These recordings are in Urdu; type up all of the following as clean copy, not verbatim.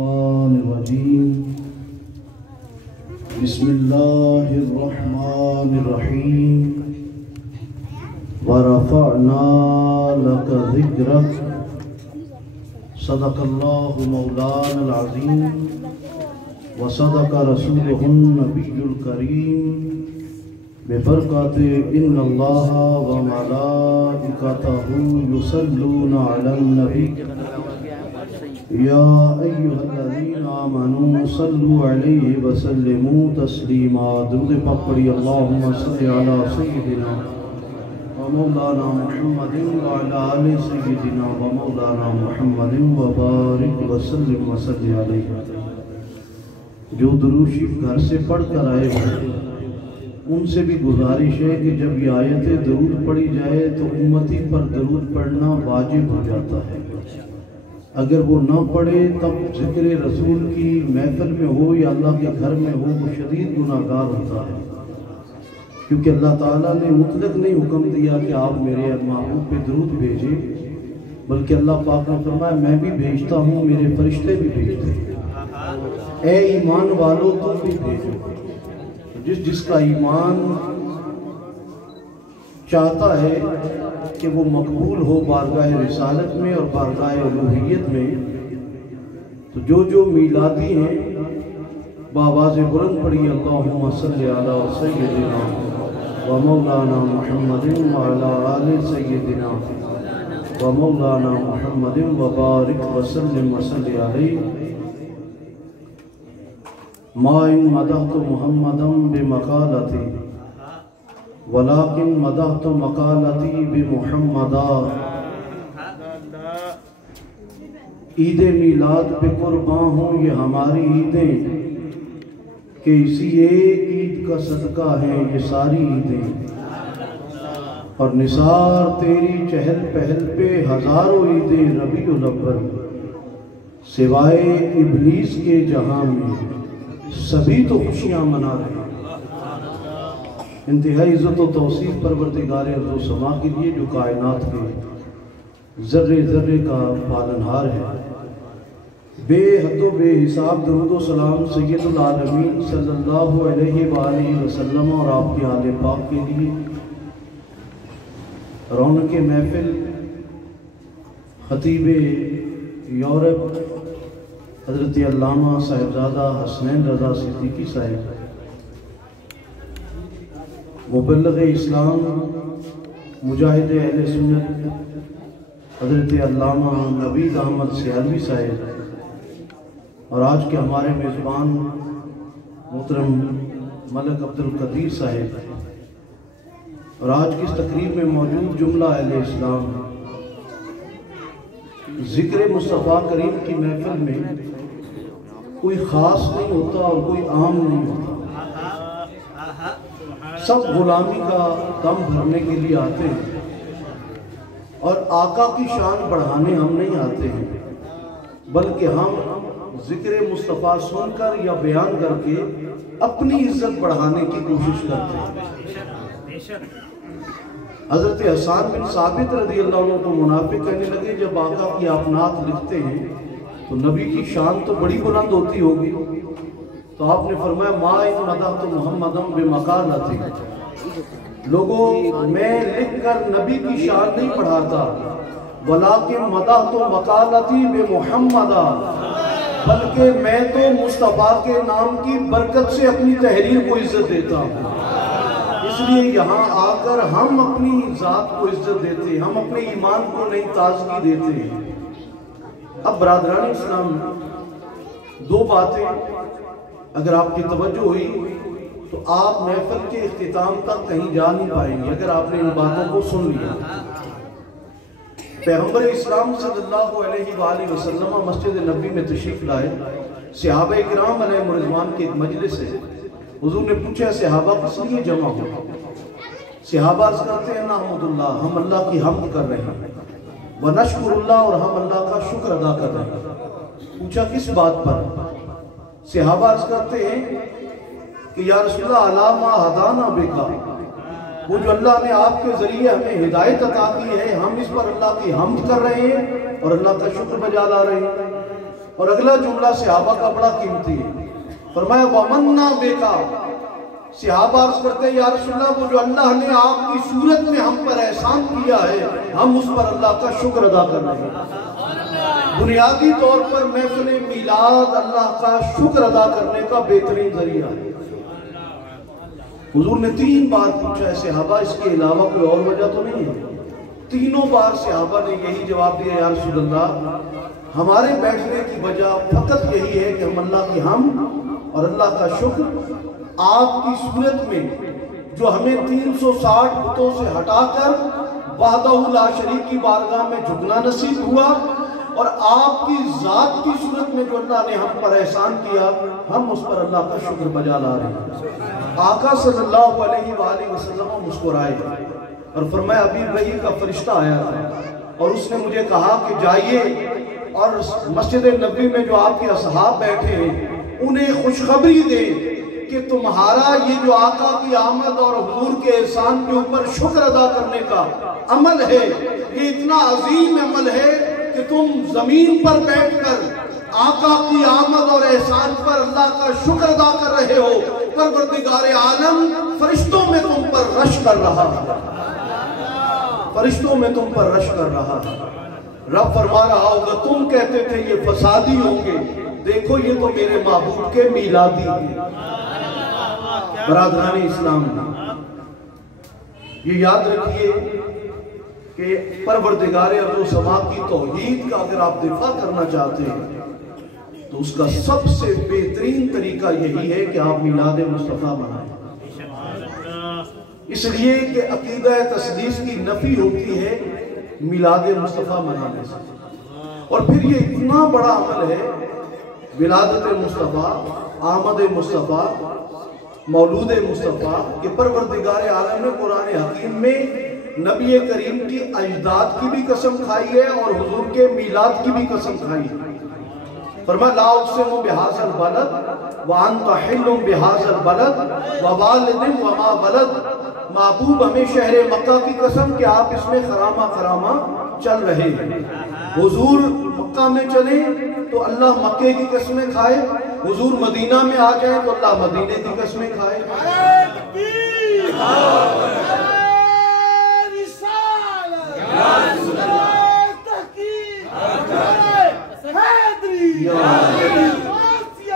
الرجیم بسم اللہ الرحمن الرحیم ورفعنا لک ذکرک صدق اللہ مولانا العظیم وصدق رسولہ النبی الکریم ببرکات ان اللہ وملائکتہ یصلون علی النبی یا ایہا الذین آمنوا صلوا علیہ وسلموا تسلیما درود پاک پڑھی اللہم صلی علی سیدنا ومولانا محمد وعلی آل سیدنا ومولانا محمد وبارک وسلم وصلی علیہ. جو درود شریف گھر سے پڑھ کر آئے ہیں ان سے بھی گزارش ہے کہ جب یہ آیت درود پڑھی جائے تو امتی پر درود پڑھنا واجب ہو جاتا ہے. اگر وہ نہ پڑھے تب ذکر رسول کی محفل میں ہو یا اللہ کے گھر میں ہو وہ شدید گناہگار ہوتا ہے، کیونکہ اللہ تعالیٰ نے مطلق نہیں حکم دیا کہ آپ میرے محبوب پہ درود بھیجیں، بلکہ اللہ پاک نے فرمایا میں بھی بھیجتا ہوں، میرے فرشتے بھی بھیجتے ہیں. اے ایمان والو تم بھی بھیجو. جس کا ایمان چاہتا ہے کہ وہ مقبول ہو بارگاہ رسالت میں اور بارگاہ الوہیت میں، تو جو میلادی ہیں بآواز بلند پڑھی اللہم صلی علی سیدنا ومولانا محمد وعلی آل سیدنا ومولانا محمد وبارک وسلم وصلی علیہ. ما ان مدحت محمدا بمقالتی ولیکن مدحت مقالتی بمحمدا. عید میلاد پہ قرباں ہوں یہ ہماری عیدیں، کہ اسی ایک عید کا صدقہ ہے یہ ساری عیدیں، اور نثار تیری چہل پہل پہ ہزاروں عیدیں ربیع الاول، سوائے ابلیس کے جہاں میں سبھی تو خوشیاں منا رہے ہیں. انتہائی عزت و توصیف پروردگار ارض و سما کے لیے جو کائنات کے ذرے ذرے کا پالنہار ہے. بے حد و بے حساب درود و سلام سید العالمین صلی اللہ علیہ وآلہ وسلم اور آپ کے آل پاک کے لیے. رونق محفل خطیب یورپ حضرت علامہ صاحبزادہ حسنین رضا صدیقی صاحب، مبلغ اسلام مجاہد اہل سنت حضرت علامہ نوید احمد سیالوی صاحب، اور آج کے ہمارے میزبان محترم ملک عبد القدیر صاحب، اور آج کی اس تقریب میں موجود جملہ اہل اسلام. ذکر مصطفیٰ کریم کی محفل میں کوئی خاص نہیں ہوتا اور کوئی عام نہیں ہوتا. سب غلامی کا دم بھرنے کے لیے آتے ہیں، اور آقا کی شان بڑھانے ہم نہیں آتے ہیں، بلکہ ہم ذکر مصطفیٰ سن کر یا بیان کر کے اپنی عزت بڑھانے کی کوشش کرتے ہیں. حضرت حسان بن ثابت رضی اللہ عنہ کو منافق کہنے لگے جب آقا کی آپ نعت لکھتے ہیں تو نبی کی شان تو بڑی بلند ہوتی ہوگی، تو آپ نے فرمایا ما ان مدحت محمدا بمقالتی، لوگوں میں لکھ کر نبی کی شان نہیں بڑھاتا، ولیکن مدحت مقالتی بمحمدا، بلکہ میں تو مصطفیٰ کے نام کی برکت سے اپنی تحریر کو عزت دیتا ہوں. اس لیے یہاں آ کر ہم اپنی ذات کو عزت دیتے ہیں، ہم اپنے ایمان کو نئی تازگی دیتے ہیں. اب برادران اسلام، دو باتیں اگر آپ کی توجہ ہوئی تو آپ محفل کے اختتام تک کہیں جا نہیں پائیں گے اگر آپ نے ان باتوں کو سن لیا. پیغمبر اسلام صلی اللہ علیہ وآلہ وسلم مسجد نبی میں تشریف لائے. صحابہ اکرام علیہ رضوان کے ایک مجلس ہے. حضور نے پوچھا صحابہ کس لیے جمع ہو؟ صحابہ عرض کرتے ہیں نحمد اللہ، ہم اللہ کی حمد کر رہے ہیں، ونشکر اللہ، اور ہم اللہ کا شکر ادا کر رہے ہیں. پوچھا کس بات پر؟ صحابہ عرض کرتے ہیں کہ یا رسول اللہ علی ما ہدانا بکا، وہ جو اللہ نے آپ کے ذریعے ہمیں ہدایت عطا کی ہے، ہم اس پر اللہ کی حمد کر رہے ہیں اور اللہ کا شکر بجا لا رہے ہیں. اور اگلا جملہ صحابہ کا بڑا قیمتی ہے، فرمایا وَمَنَّا بِكَ، صحابہ عرض کرتے ہیں یا رسول اللہ وہ جو اللہ نے آپ کی صورت میں ہم پر احسان کیا ہے ہم اس پر اللہ کا شکر ادا کر رہے ہیں۔ بنیادی طور پر محفل میلاد اللہ کا شکر ادا کرنے کا بہترین ذریعہ ہے۔ حضور نے 3 بار پوچھا ہے صحابہ اس کے علاوہ کوئی اور وجہ تو نہیں ہے؟ تینوں بار صحابہ نے یہی جواب دیا یا رسول اللہ ہمارے بیٹھنے کی وجہ فقط یہی ہے کہ ہم اللہ کی حمد اور اللہ کا شکر آپ کی صورت میں جو ہمیں 360 بتوں سے ہٹا کر وحدہ لا شریک کی بارگاہ میں جھکنا نصیب ہوا، اور آپ کی ذات کی صورت میں جو اللہ نے ہم پر احسان کیا ہم اس پر اللہ کا شکر بجا لا رہے ہیں۔ آقا صلی اللہ علیہ وآلہ وسلم مسکرائے اور فرمایا ابھی وحی کا فرشتہ آیا تھا اور اس نے مجھے کہا کہ جائیے اور مسجد نبوی میں جو آپ کے اصحاب بیٹھے ہیں انہیں خوشخبری دے کہ تمہارا یہ جو آقا کی آمد اور حضور کے احسان کے اوپر شکر ادا کرنے کا عمل ہے یہ اتنا عظیم عمل ہے کہ تم زمین پر بیٹھ کر آقا کی آمد اور احسان پر اللہ کا شکر ادا کر رہے ہو، پروردگار عالم فرشتوں میں تم پر رش کر رہا ہے، فرشتوں میں تم پر رش کر رہا ہے۔ رب فرما رہا ہوگا تم کہتے تھے یہ فسادی ہوں گے، دیکھو یہ تو میرے محبوب کے میلادی ہیں۔ برادران اسلام یہ یاد رکھیے کہ پروردگار ارض و سما کی توحید کا اگر آپ دفاع کرنا چاہتے ہیں تو اس کا سب سے بہترین طریقہ یہی ہے کہ آپ میلاد مصطفیٰ منائیں، اس لیے کہ عقیدہ تثلیث کی نفی ہوتی ہے میلاد مصطفیٰ منانے سے، اور پھر یہ اتنا بڑا عمل ہے ولادت مصطفیٰ، آمد مصطفیٰ، مولود مصطفیٰ کہ پروردگار عالم نے قرآن حکیم میں نبی کریم کی اجداد کی بھی قسم کھائی ہے اور حضور کے میلاد کی بھی قسم کھائی ہے۔ فرمایا لا اقسم بہذا البلد وانت حل بہذا البلد ووالد وما ولد، محبوب ہمیں شہر مکہ کی قسم کہ آپ اس میں خرامہ خرامہ چل رہے ہیں۔ حضور مکہ میں چلے تو اللہ مکے کی قسمیں کھائے، حضور مدینہ میں آ جائے تو اللہ مدینے کی قسمیں کھائے۔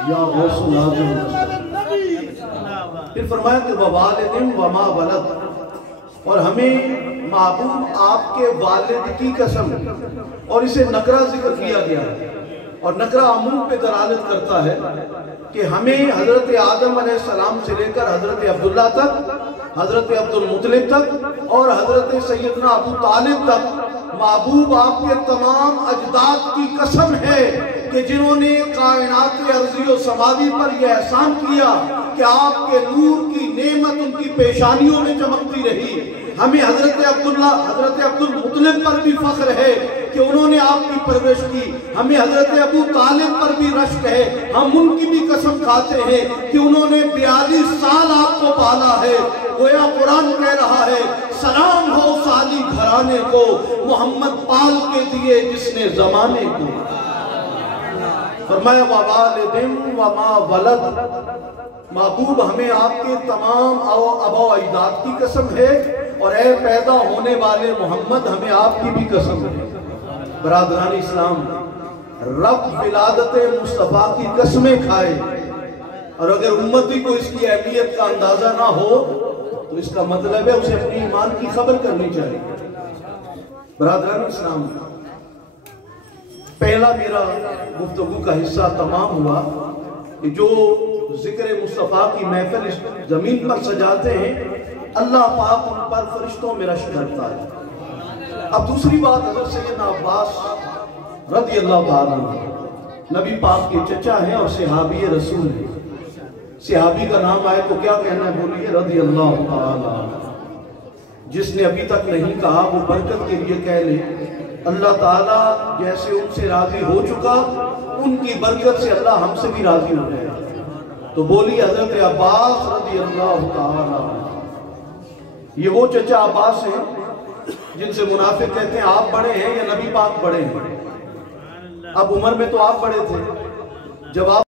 یا غوث العظم، پھر فرمایا کہ ووالد وما ولد، اور ہمیں محبوب آپ کے والد کی قسم، اور اسے نکرہ ذکر کیا گیا ہے اور نکرہ عموم پہ دلالت کرتا ہے کہ ہمیں حضرت آدم علیہ السلام سے لے کر حضرت عبداللہ تک، حضرت عبد المطلب تک اور حضرت سیدنا ابو طالب تک محبوب آپ کے تمام اجداد کی قسم ہے کہ جنہوں نے کائنات ارضی و سماوی پر یہ احسان کیا کہ آپ کے نور کی نعمت ان کی پیشانیوں میں چمکتی رہی۔ ہمیں حضرت عبداللہ، حضرت عبد المطلب پر بھی فخر ہے کہ انہوں نے آپ کی پرورش کی، ہمیں حضرت ابو طالب پر بھی رشک ہے، ہم ان کی بھی قسم کھاتے ہیں کہ انہوں نے 42 سال آپ کو پالا ہے۔ گویا قرآن کہہ رہا ہے سلام ہو سالی گھرانے کو، محمد پال کے دیے جس نے زمانے کو۔ فرمایا ووالد وما ولد، محبوب ہمیں آپ کے تمام آبا و اجداد کی قسم ہے، اور اے پیدا ہونے والے محمد ہمیں آپ کی بھی قسم ہے۔ برادران اسلام، رب ولادت مصطفیٰ کی قسمیں کھائے، اور اگر امتی کو اس کی اہمیت کا اندازہ نہ ہو تو اس کا مطلب ہے اسے اپنی ایمان کی خبر کرنی چاہیے۔ برادران اسلام، پہلا میرا گفتگو کا حصہ تمام ہوا کہ جو ذکر مصطفیٰ کی محفل اس زمین پر سجاتے ہیں اللہ پاک ان پر فرشتوں میں رشک کرتا ہے۔ اب دوسری بات، حضرت سیدنا عباس رضی اللہ تعالیٰ عنہ نبی پاک کے چچا ہیں اور صحابی رسول ہیں۔ صحابی کا نام آئے تو کیا کہنا ہے؟ بولیے رضی اللہ تعالیٰ عنہ۔ جس نے ابھی تک نہیں کہا وہ برکت کے لیے کہہ لے، اللہ تعالیٰ جیسے ان سے راضی ہو چکا ان کی برکت سے اللہ ہم سے بھی راضی ہو جائے۔ تو بولی حضرت عباس رضی اللہ تعالیٰ عنہ۔ یہ وہ چچا عباس ہیں جن سے منافق کہتے ہیں آپ بڑے ہیں یا نبی پاک بڑے ہیں۔ اب عمر میں تو آپ بڑے تھے، جب آپ